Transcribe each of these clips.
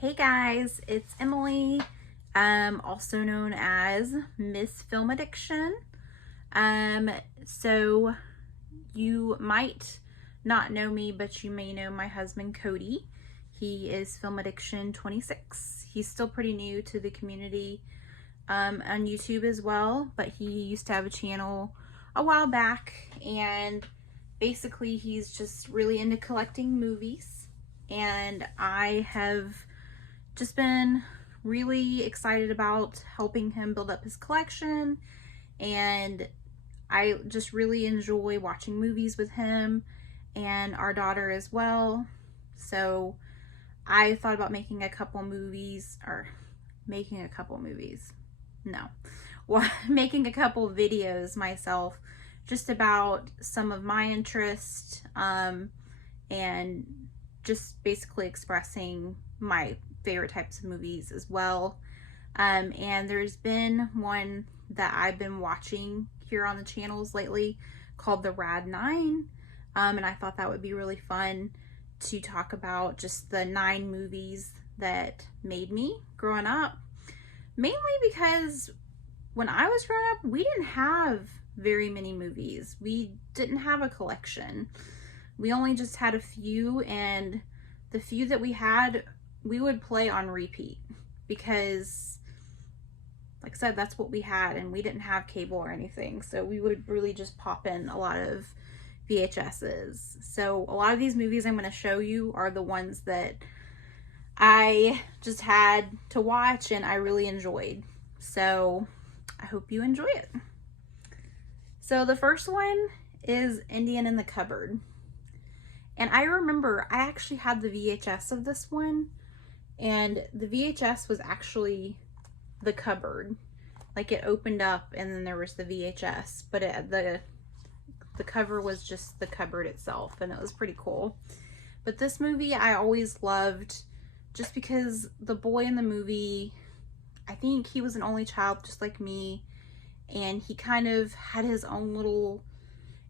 Hey guys, it's Emily, also known as Miss Film Addiction. So you might not know me, but you may know my husband Cody. He is Film Addiction 26. He's still pretty new to the community on YouTube as well, but he used to have a channel a while back, and basically he's just really into collecting movies, and I have just been really excited about helping him build up his collection, and I just really enjoy watching movies with him and our daughter as well. So I thought about making a couple movies, no, well, making a couple videos myself just about some of my interest, and just basically expressing my favorite types of movies as well. And there's been one that I've been watching here on the channels lately called The Rad 9. And I thought that would be really fun to talk about just the 9 movies that made me growing up. Mainly because when I was growing up, we didn't have very many movies. We didn't have a collection. We only just had a few, and the few that we had, we would play on repeat because, like I said, that's what we had, and we didn't have cable or anything, so we would really just pop in a lot of VHSs. So a lot of these movies I'm going to show you are the ones that I just had to watch and I really enjoyed. So I hope you enjoy it. So the first one is Indian in the Cupboard. And I remember I actually had the VHS of this one, and the VHS was actually the cupboard. Like, it opened up and then there was the VHS, but the cover was just the cupboard itself, and it was pretty cool. But this movie I always loved just because the boy in the movie, I think he was an only child just like me, and he kind of had his own little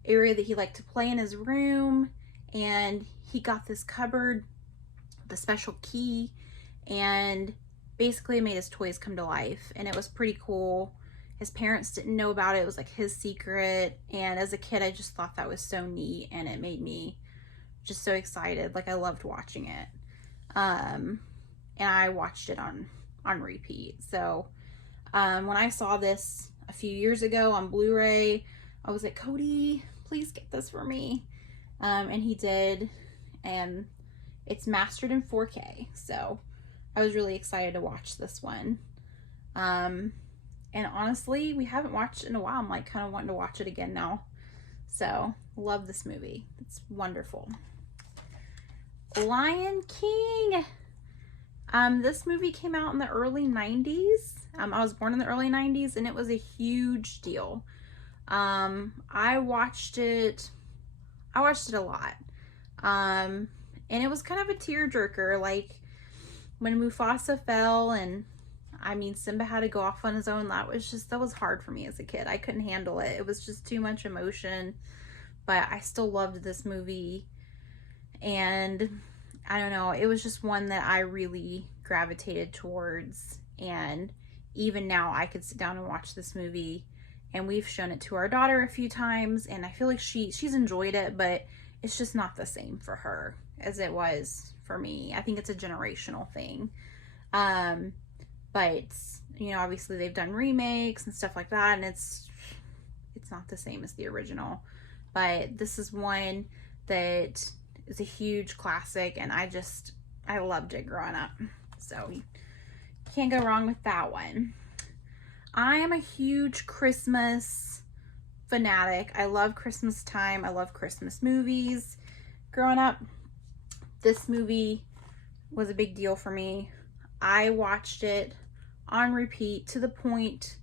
area that he liked to play in his room, and he got this cupboard, the special key, and basically it made his toys come to life, and it was pretty cool. His parents didn't know about it. It was like his secret, and as a kid I just thought that was so neat, and it made me just so excited. Like, I loved watching it. And I watched it on repeat. So when I saw this a few years ago on Blu-ray, I was like, Cody, please get this for me. And he did, and it's mastered in 4K, so I was really excited to watch this one. And honestly, we haven't watched it in a while. I'm like kind of wanting to watch it again now. So love this movie. It's wonderful. Lion King. This movie came out in the early 90s. I was born in the early 90s, and it was a huge deal. I watched it a lot. And it was kind of a tearjerker, like when Mufasa fell, and I mean, Simba had to go off on his own. That was hard for me as a kid. I couldn't handle it. It was just too much emotion, but I still loved this movie. And I don't know, it was just one that I really gravitated towards. And even now I could sit down and watch this movie, and we've shown it to our daughter a few times, and I feel like she's enjoyed it, but it's just not the same for her as it was for me. I think it's a generational thing. But you know, obviously they've done remakes and stuff like that, and it's not the same as the original. But this is one that is a huge classic, and I loved it growing up. So you can't go wrong with that one. I am a huge Christmas fanatic. I love Christmas time. I love Christmas movies. Growing up, this movie was a big deal for me. I watched it on repeat to the point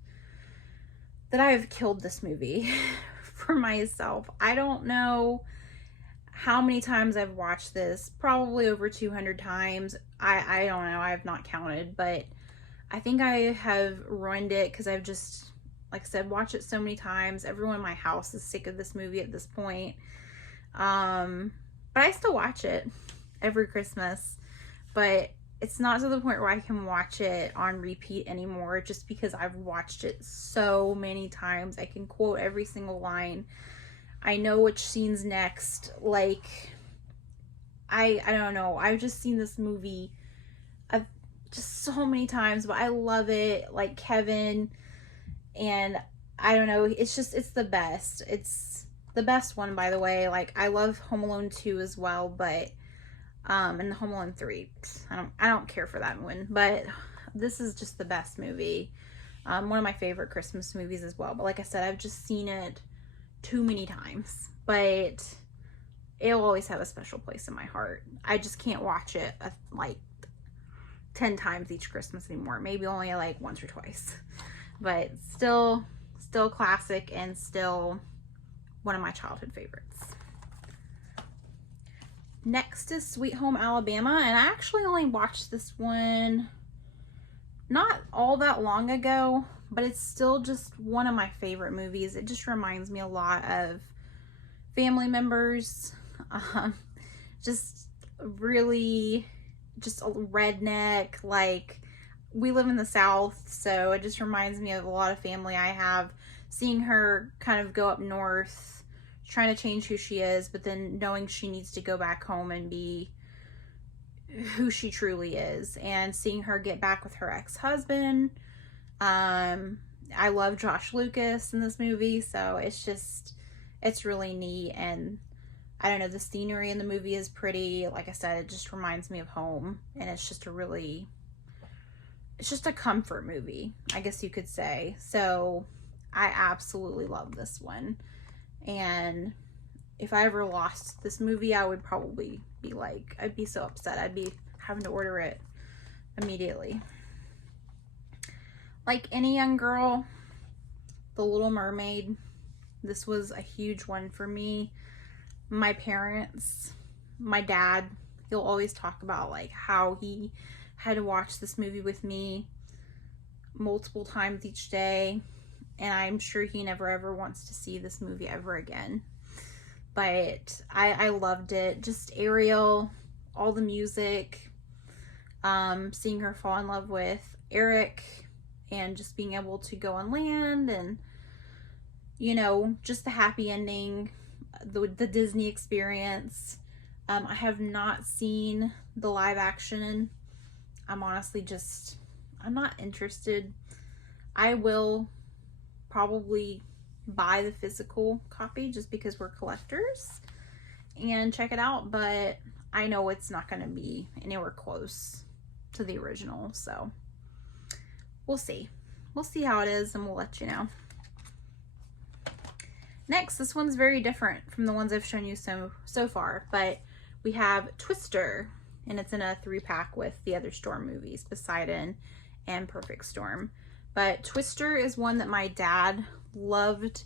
that I have killed this movie for myself. I don't know how many times I've watched this, probably over 200 times. I don't know, I have not counted, but I think I have ruined it because I've just, like I said, watched it so many times. Everyone in my house is sick of this movie at this point. But I still watch it every Christmas. But it's not to the point where I can watch it on repeat anymore, just because I've watched it so many times. I can quote every single line. I know which scene's next. Like, I don't know. I've just seen this movie just so many times, but I love it. Like Kevin, and I don't know. It's the best. It's the best one, by the way. Like, I love Home Alone 2 as well, but and Home Alone 3, I don't care for that one, but this is just the best movie. One of my favorite Christmas movies as well. But like I said, I've just seen it too many times, but it'll always have a special place in my heart. I just can't watch it like 10 times each Christmas anymore. Maybe only like once or twice, but still classic and still one of my childhood favorites. Next is Sweet Home Alabama, and I actually only watched this one not all that long ago, but it's still just one of my favorite movies. It just reminds me a lot of family members, just really just a redneck. Like, we live in the South, so it just reminds me of a lot of family I have. Seeing her kind of go up north, trying to change who she is, but then knowing she needs to go back home and be who she truly is, and seeing her get back with her ex-husband. I love Josh Lucas in this movie, so it's really neat. And I don't know, the scenery in the movie is pretty. Like I said, it just reminds me of home, and it's just a comfort movie, I guess you could say. So I absolutely love this one. And if I ever lost this movie, I would probably be like, I'd be so upset. I'd be having to order it immediately. Like any young girl, The Little Mermaid, this was a huge one for me. My parents, my dad, he'll always talk about like how he had to watch this movie with me multiple times each day, and I'm sure he never ever wants to see this movie ever again. But I loved it. Just Ariel, all the music, seeing her fall in love with Eric, and just being able to go on land, and you know, just the happy ending, the Disney experience. I have not seen the live action. I'm honestly I'm not interested. I will probably buy the physical copy just because we're collectors and check it out, but I know it's not going to be anywhere close to the original, so we'll see how it is, and we'll let you know. Next, this one's very different from the ones I've shown you so far, but we have Twister, and it's in a 3-pack with the other Storm movies, Poseidon and Perfect Storm. But Twister is one that my dad loved.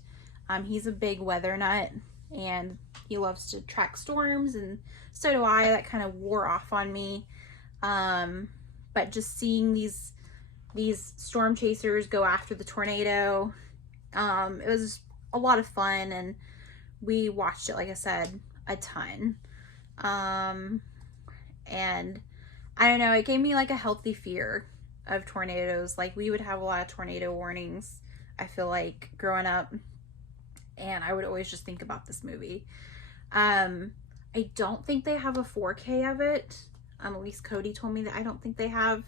He's a big weather nut, and he loves to track storms, and so do I. That kind of wore off on me. But just seeing these storm chasers go after the tornado, it was a lot of fun, and we watched it, like I said, a ton. And I don't know, it gave me like a healthy fear of tornadoes. Like, we would have a lot of tornado warnings, I feel like, growing up, and I would always just think about this movie. I don't think they have a 4K of it. At least Cody told me that. I don't think they have.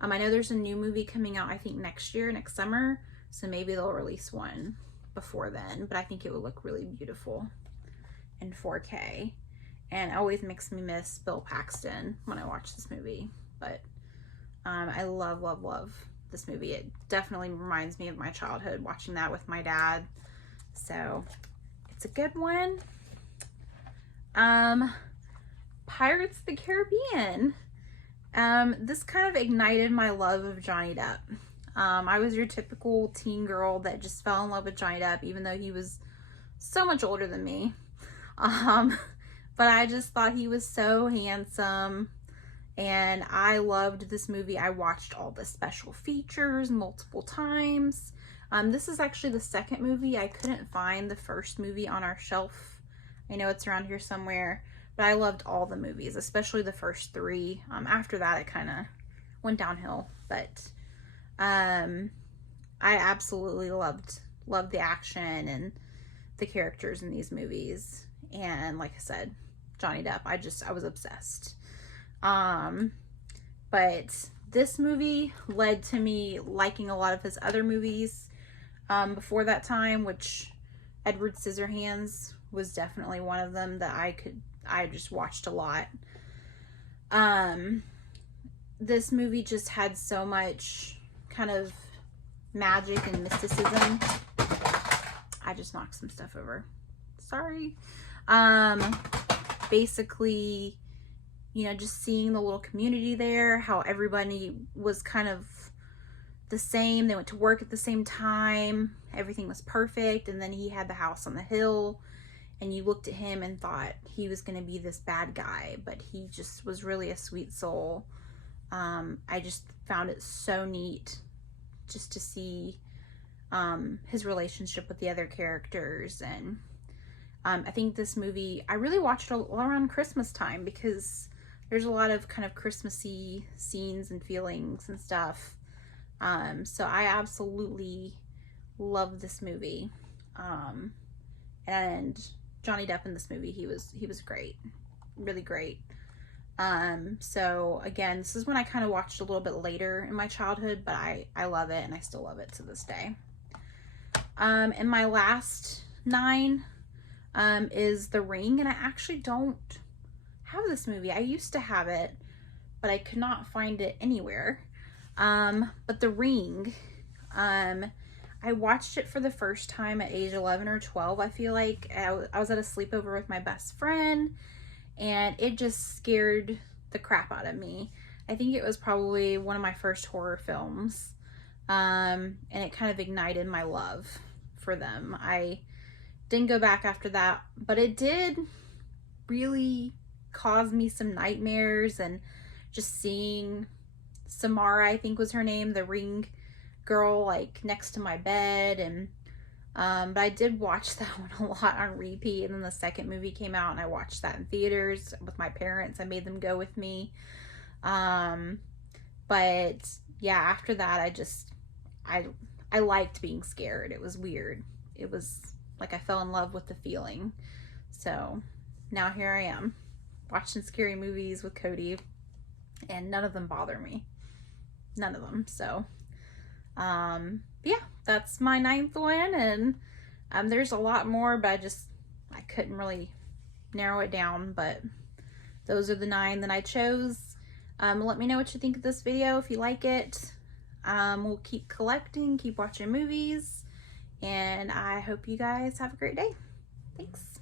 I know there's a new movie coming out, I think next summer, so maybe they'll release one before then, but I think it would look really beautiful in 4K. And it always makes me miss Bill Paxton when I watch this movie. But I love this movie. It definitely reminds me of my childhood, watching that with my dad. So it's a good one. Pirates of the Caribbean. This kind of ignited my love of Johnny Depp. I was your typical teen girl that just fell in love with Johnny Depp, even though he was so much older than me. But I just thought he was so handsome, and I loved this movie. I watched all the special features multiple times. This is actually the second movie. I couldn't find the first movie on our shelf. I know it's around here somewhere, but I loved all the movies, especially the first three. After that, it kind of went downhill, but I absolutely loved the action and the characters in these movies. And like I said, Johnny Depp, I was obsessed. But this movie led to me liking a lot of his other movies before that time, which Edward Scissorhands was definitely one of them that I just watched a lot. This movie just had so much kind of magic and mysticism. I just knocked some stuff over. Sorry. Basically, you know, just seeing the little community there, how everybody was kind of the same. They went to work at the same time. Everything was perfect. And then he had the house on the hill, and you looked at him and thought he was going to be this bad guy, but he just was really a sweet soul. I just found it so neat just to see his relationship with the other characters. And I think this movie, I really watched it around Christmas time because there's a lot of kind of Christmassy scenes and feelings and stuff. So I absolutely love this movie. And Johnny Depp in this movie, he was great. Really great. So again, this is when I kind of watched a little bit later in my childhood, but I love it, and I still love it to this day. And my last 9 is The Ring, and I actually don't have this movie. I used to have it, but I could not find it anywhere. But The Ring, I watched it for the first time at age 11 or 12. I feel like I was at a sleepover with my best friend, and it just scared the crap out of me. I think it was probably one of my first horror films. And it kind of ignited my love for them. I didn't go back after that, but it did really cause me some nightmares, and just seeing Samara, I think was her name, the ring girl, like next to my bed. And but I did watch that one a lot on repeat, and then the second movie came out and I watched that in theaters with my parents. I made them go with me. But yeah, after that I liked being scared. It was weird. It was like I fell in love with the feeling. So now here I am watching scary movies with Cody, and none of them bother me. None of them. So yeah, that's my 9th one, and there's a lot more, but I couldn't really narrow it down, but those are the 9 that I chose. Let me know what you think of this video if you like it. We'll keep collecting, keep watching movies, and I hope you guys have a great day. Thanks.